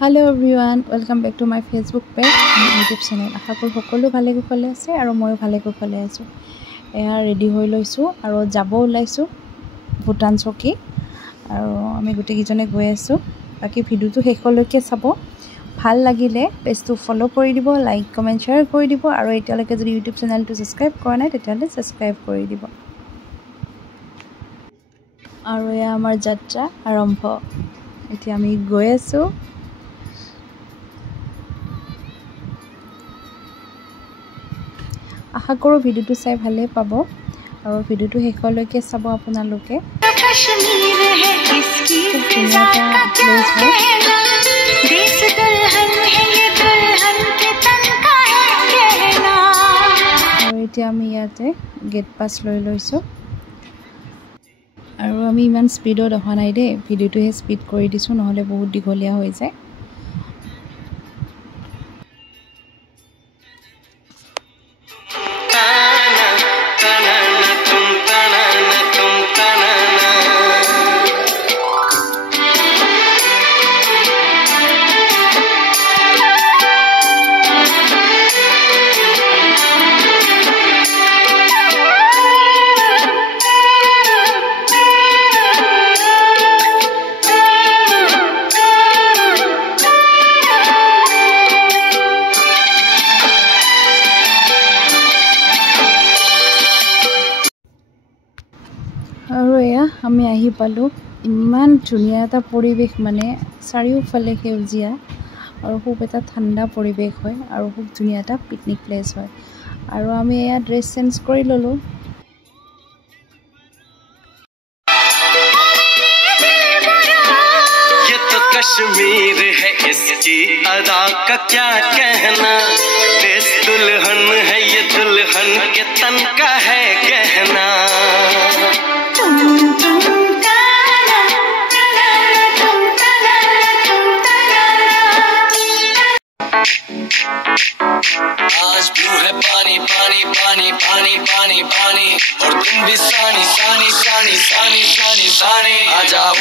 Hello everyone, welcome back to my Facebook page and YouTube channel. আশা কৰো সকলো ভালে কুশলে আছে আৰু মই ভালে কুশলে আছো। এয়া ৰেডি হৈ লৈছো আৰু যাব ওলাইছো ভুটান চকী আৰু আমি গুটি কিজনে গৈ আছো। বাকি ভিডিওটো শেষলৈকে চাব। ভাল লাগিলে পেজটো ফলো কৰি দিব, লাইক কমেন্ট শেয়াৰ কৰি দিব আৰু এতিয়ালৈকে যদি YouTube চেনেলটো সাবস্ক্ৰাইব কৰা নাই তেতিয়ালে সাবস্ক্ৰাইব কৰি দিব। আৰু এয়া আমাৰ যাত্ৰা আৰম্ভ। এতিয়া আমি গৈ আছো। আশা কৰো ভিডিওটো চাই ভালে পাব আৰু ভিডিওটো শেষলৈকে চাব আপোনালোকে। कश्मीर है किसकी फिजा का क्या कहना, देश दुल्हन है ये दुल्हन के तन का है कहना। আৰু এতিয়া আমি ইয়াতে গেট পাস লৈ লৈছো আৰু আমি ইমান স্পিডত অহা নাই দে, ভিডিওটোহে স্পিড কৰি দিছো নহলে বহুত দীঘলীয়া হৈ যায়। আৰু এয়া আমি আহি পালো। ইমান ধুনীয়া এটা পৰিবেশ, মানে চাৰিওফালে সেউজীয়া আৰু খুব এটা ঠাণ্ডা পৰিবেশ হয় আৰু খুব ধুনীয়া এটা পিকনিক প্লেস হয়। আৰু আমি এয়া ড্ৰেছ চেঞ্জ কৰি ললো। ये तो कश्मीर है इसकी अदा का क्या कहना, देश दुल्हन है ये दुल्हन के तन का है कहना। आज ब्लू है पानी पानी पानी पानी पानी पानी और तुम भी सानी सानी सानी सानी सानी सानी। आ जाओ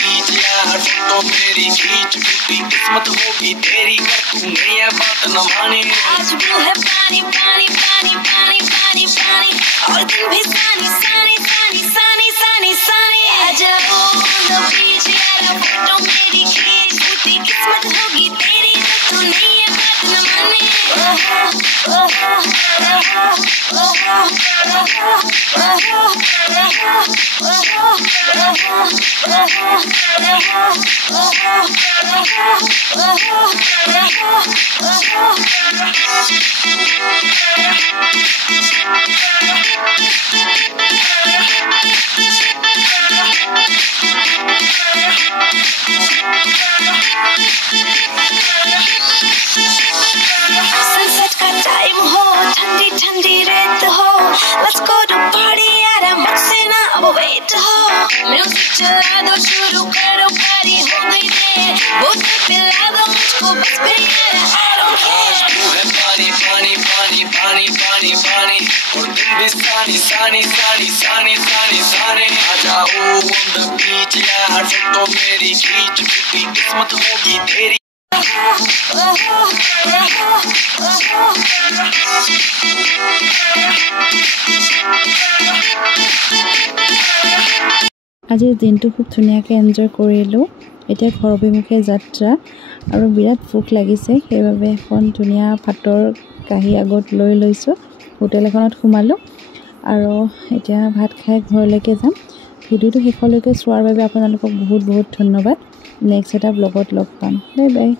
बीच यार, फोटो मेरी खींच, टूटी किस्मत होगी तेरी कर तू नहीं है बात न माने। आज ब्लू है पानी पानी पानी पानी पानी पानी और तुम भी सानी सानी सानी सानी सानी सानी। आ जाओ बीच यार, फोटो मेरी खींच, टूटी किस्मत होगी तेरी कर तू नहीं है बात न माने। सनसेट का टाइम हो, ठंडी ठंडी रेत हो, लेट्स गो टू पार्टी यार, मुझसे ना अब वेट हो। म्यूजिक चला दो, शुरू करो पार्टी हो गई दे, बोतल पिला दो मुझको बस फिर यार I don't care। आज ब्लू है पानी पानी पानी पानी पानी पानी और तुम भी सानी सानी सानी सानी सानी सानी। आ जाओ ऑन द बीच यार, फोटो मेरी खींच, टूटी किस्मत होगी तेरी। আজিৰ দিনটো খুব ধুনীয়াকৈ এনজয় কৰিলোঁ। এতিয়া ঘৰ অভিমুখে যাত্ৰা আৰু বিৰাট ভোক লাগিছে, সেইবাবে এখন ধুনীয়া ভাতৰ কাঁহী আগত লৈ লৈছোঁ। হোটেল এখনত সোমালোঁ আৰু এতিয়া ভাত খাই ঘৰলৈকে যাম। ভিডিওটো শেষলৈকে চোৱাৰ বাবে আপোনালোকক বহুত বহুত ধন্যবাদ। নেক্সট এটা ব্লগত লগ পাম। Bye by.